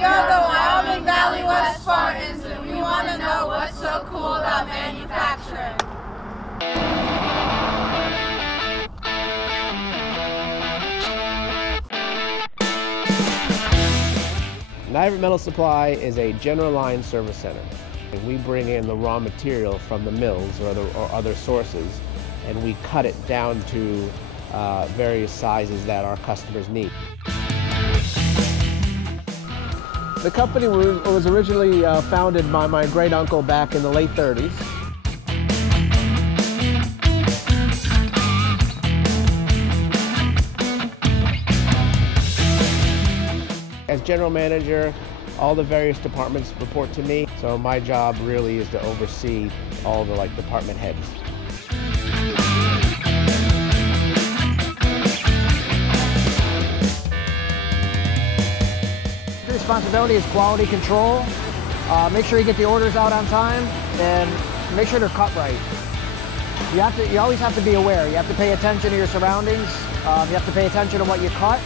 We are the Wyoming Valley West Spartans, and we want to know what's so cool about manufacturing. Niagara Metal Supply is a general line service center. And we bring in the raw material from the mills or other sources, and we cut it down to various sizes that our customers need. The company was originally founded by my great uncle back in the late 30s. As general manager, all the various departments report to me, so my job really is to oversee all the department heads. The responsibility is quality control. Make sure you get the orders out on time and make sure they're cut right. You always have to be aware. You have to pay attention to your surroundings. You have to pay attention to what you cut,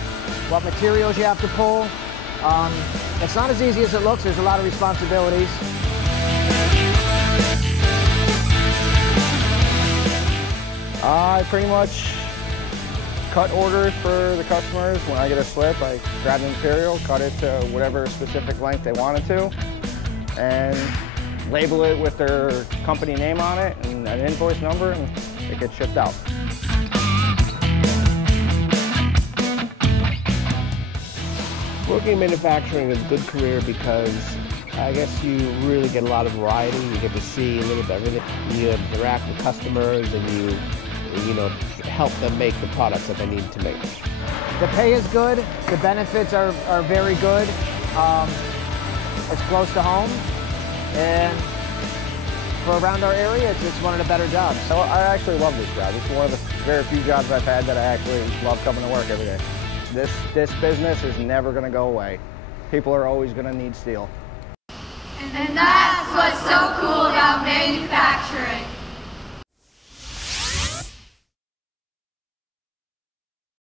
what materials you have to pull. It's not as easy as it looks. There's a lot of responsibilities. I pretty much cut orders for the customers. When I get a slip, I grab the material, cut it to whatever specific length they want it to, and label it with their company name on it and an invoice number, and it gets shipped out. Working in manufacturing is a good career because I guess you really get a lot of variety. You get to see a little bit of everything. You interact with customers and you help them make the products that they need to make. The pay is good. The benefits are very good. It's close to home, and for around our area, it's one of the better jobs. So I actually love this job. It's one of the very few jobs I've had that I actually love coming to work every day. This business is never going to go away. People are always going to need steel. And that's what's so cool about manufacturing.